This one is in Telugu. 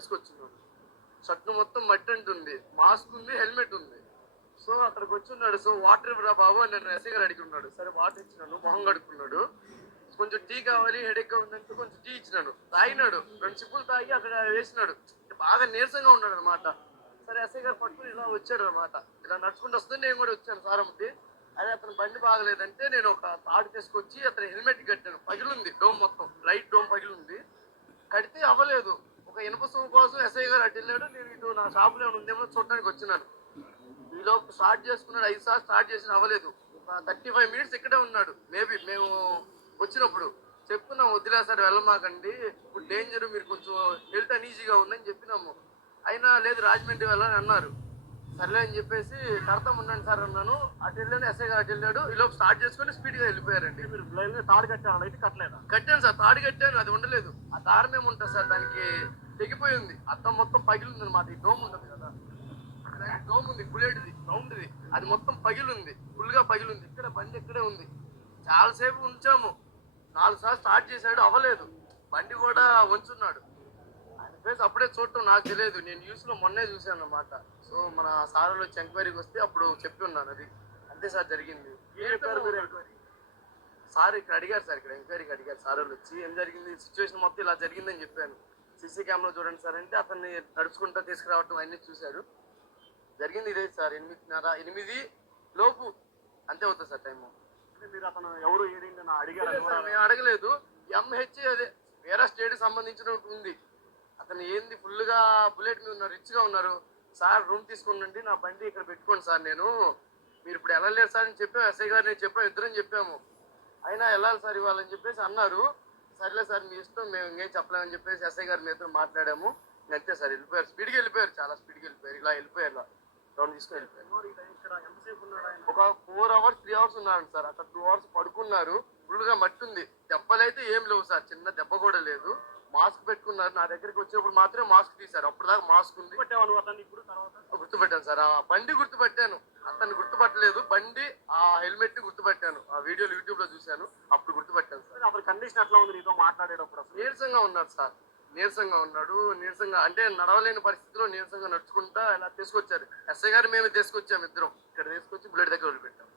తీసుకొచ్చున్నాను. షర్ట్ మొత్తం మట్టి అంటుంది, మాస్క్ ఉంది, హెల్మెట్ ఉంది. సో అక్కడికి వచ్చున్నాడు. సో వాటర్ ఇవ్వరా బాబు అని నన్ను ఎస్ఐ గారు అడిగి ఉన్నాడు. సరే వాటర్ ఇచ్చినాను, మొహం కడుక్కున్నాడు. కొంచెం టీ కావాలి, హెడేక్ గా ఉందంటే కొంచెం టీ ఇచ్చినాడు, తాగినాడు. 2 సిప్పులు తాగి అక్కడ వేసినాడు. బాగా నీరసంగా ఉన్నాడు అనమాట. సరే ఎస్ఐ గారు పట్టుకుని ఇలా వచ్చాడు అనమాట. ఇలా నడుచుకుంటూ వస్తే నేను కూడా వచ్చాను సారమ్మకి. అదే అతను బండి బాగలేదంటే నేను ఒక తాడు తీసుకొచ్చి అతని హెల్మెట్ కట్టాను. పగిలింది డోమ్ మొత్తం, రైట్ డోమ్ పగిలింది. కడితే అవ్వలేదు. ఒక ఇనుప సొమ్ము కోసం ఎస్ఐ గారు అటు వెళ్ళాడు, నేను ఇటు నా షాపులో ఉందేమో చూడడానికి వచ్చినాను. ఈలోపు స్టార్ట్ చేసుకున్నాడు. 5 సార్లు స్టార్ట్ చేసిన అవ్వలేదు. ఒక 35 మినిట్స్ ఇక్కడే ఉన్నాడు. మేబీ మేము వచ్చినప్పుడు చెప్పుకున్నాం, వదిలే సార్ వెళ్ళమాకండి, ఇప్పుడు డేంజర్, మీరు కొంచెం హెల్త్ అనీజీగా ఉందని చెప్పినాము. అయినా లేదు రాజమండ్రి వెళ్ళని అన్నారు. సర్లే అని చెప్పేసి కడతాం ఉండండి సార్ అన్నాను. అటు వెళ్ళాను, ఎస్ఐ గారు అటు వెళ్ళాడు. ఈలోపు స్టార్ట్ చేసుకుని స్పీడ్ గా వెళ్ళిపోయారండి. మీరు లైన్ తాడు కట్టాను అయితే కట్టలేదా? కట్టాను సార్, తాడు కట్టాను, అది ఉండలేదు. ఆ దారం ఏముంటుంది సార్, దానికి తెగిపోయింది. అద్దం మొత్తం పగిలింది అనమాట. ఈ డోమ్ ఉంటుంది కదా, డోమ్ ఉంది, బుల్లెట్ది రౌండ్ది, అది మొత్తం పగిలింది, ఫుల్ గా పగిలింది. ఇక్కడ బండి ఇక్కడే ఉంది. చాలాసేపు ఉంచాము. 4 సార్లు స్టార్ట్ చేశాడు, అవ్వలేదు. బండి కూడా వంచున్నాడు. ఆయన ఫేస్ అప్పుడే చూడటం నాకు తెలియదు, నేను న్యూస్ లో మొన్నే చూశాను అనమాట. సో మన సార్ వచ్చి ఎంక్వైరీకి వస్తే అప్పుడు చెప్పి ఉన్నాను. అది అంతే సార్ జరిగింది. సార్ ఇక్కడ అడిగారు సార్, ఇక్కడ ఎంక్వైరీకి అడిగారు సార్ వాళ్ళు వచ్చి, ఏం జరిగింది సిచ్యువేషన్ మొత్తం ఇలా జరిగిందని చెప్పాను. సీసీ కెమెరా చూడండి సార్ అంటే అతన్ని నడుచుకుంటూ తీసుకురావటం అన్ని చూశాడు. జరిగింది ఇదే సార్, 8:30 8 లోపు అంతే అవుతుంది సార్ టైము. మీరు అతను ఎవరు ఏదైంది అడిగారు? మేము అడగలేదు. ఎంహెచ్ అదే వేరే స్టేట్ సంబంధించినట్టు ఉంది. అతను ఏంది ఫుల్ గా బుల్లెట్ మీద ఉన్నారు, రిచ్ గా ఉన్నారు. సార్ రూమ్ తీసుకోండి, నా బండి ఇక్కడ పెట్టుకోండి సార్, నేను మీరు ఇప్పుడు వెళ్ళలేరు సార్ అని చెప్పాము. ఎస్ఐ గారు నేను చెప్పాము, ఇద్దరం చెప్పాము. అయినా వెళ్ళాలి సార్ ఇవ్వాలని చెప్పేసి అన్నారు. సర్లే సార్ మీ ఇష్టం, మేము ఇంకేం చెప్పలేమని చెప్పేసి ఎస్ఐ గారు మీతో మాట్లాడాము. అంతే సార్ వెళ్ళిపోయారు, స్పీడ్కి వెళ్ళిపోయారు, చాలా స్పీడ్కి వెళ్ళిపోయారు. ఇలా వెళ్ళిపోయారు, రౌండ్ తీసుకుని వెళ్ళిపోయారు. ఒక 4 hours 3 hours ఉన్నాడు సార్. అక్కడ 2 hours పడుకున్నారు. ఫుల్ గా మట్టి ఉంది. దెబ్బలైతే ఏం లేవు సార్, చిన్న దెబ్బ కూడా లేదు. మాస్క్ పెట్టుకున్నారు. నా దగ్గరికి వచ్చేప్పుడు మాత్రమే మాస్క్ తీశారు, అప్పుడు దాకా మాస్క్ ఉంది. గుర్తుపెట్టాను సార్, ఆ బండి గుర్తుపెట్టాను, అతన్ని గుర్తుపట్టలేదు. బండి ఆ హెల్మెట్ గుర్తుపెట్టాను. ఆ వీడియోలు యూట్యూబ్ లో చూశాను, అప్పుడు గుర్తుపెట్టాను సార్. అతని కండిషన్ ఎట్లా ఉంది నీతో మాట్లాడేటప్పుడు? నీరసంగా ఉన్నాడు సార్, నీరసంగా ఉన్నాడు. నీరసంగా అంటే నడవలేని పరిస్థితిలో నీరసంగా నడుచుకుంటా ఇలా తీసుకొచ్చారు. ఎస్ఐ గారు మేము తీసుకొచ్చాము, ఇద్దరం ఇక్కడ తీసుకొచ్చి బుల్లెట్ దగ్గర వదిలిపెట్టాం.